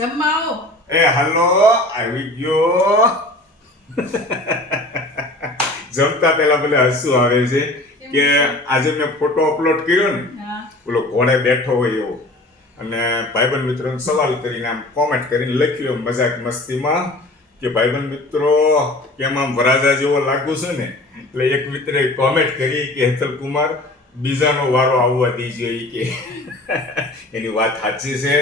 જમવા આવો. એ હલો, આવી ગયો. જમતા પહેલા મને હસવું આવે છે કે આજે મેં ફોટો અપલોડ કર્યો ને, હા. ઓલો ઘોડે બેઠો હોય એવો, અને ભાઈબંધ મિત્રોને સવાલ કરીને આમ કોમેન્ટ કરીને લખ્યું એમ મજાક મસ્તીમાં કે ભાઈબંધ મિત્રો કેમ આમ વરાજા જેવો લાગુ છું ને. એટલે એક મિત્રે કોમેન્ટ કરી કે હેતલ કુમાર બીજાનો વારો આવવા દીજો ઈ કે. એની વાત સાચી છે.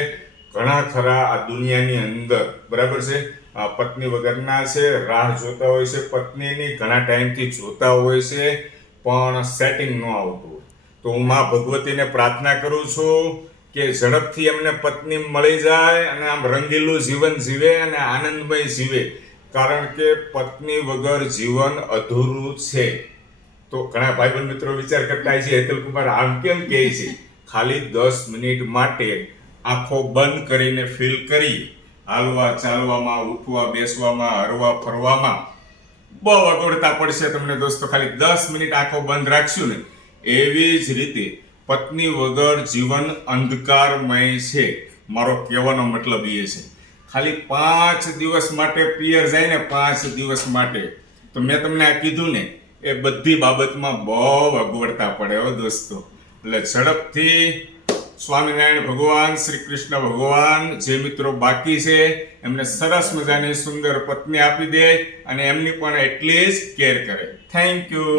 ઘણા ખરા આ દુનિયાની અંદર બરાબર છે પત્ની વગરના છે, રાહ જોતા હોય છે પત્નીની, ઘણા ટાઈમથી જોતા હોય છે પણ સેટિંગ ન આવતું. તો હું માં ભગવતીને પ્રાર્થના કરું છું કે ઝડપથી એમને પત્ની મળી જાય અને આમ રંગીલું જીવન જીવે અને આનંદમય જીવે, કારણ કે પત્ની વગર જીવન અધૂરું છે. તો ઘણા ભાઈબંધ મિત્રો વિચાર કરતા હોય છે હેતલ કુમાર આમ કેમ કહે છે. ખાલી 10 મિનિટ માટે આંખો બંધ કરીને ફીલ કરી, હાલવા ચાલવામાં, ઉઠવા બેસવામાં, હરવા ફરવામાં બહુ અગવડતા પડશે તમને દોસ્તો. ખાલી 10 મિનિટ આંખો બંધ રાખશું ને, એવી જ રીતે પત્ની વગર જીવન અંધકારમય છે. મારો કહેવાનો મતલબ એ છે. ખાલી 5 દિવસ માટે પિયર જાય ને, 5 દિવસ માટે, તો મેં તમને આ કીધું ને, એ બધી બાબતમાં બહુ અગવડતા પડે હો દોસ્તો. એટલે ઝડપથી સ્વામિનારાયણ ભગવાન, શ્રી કૃષ્ણ ભગવાન જે મિત્રો બાકી છે એમને સરસ મજાની સુંદર પત્ની આપી દે અને એમની પણ એટલી જ કેર કરે. Thank you.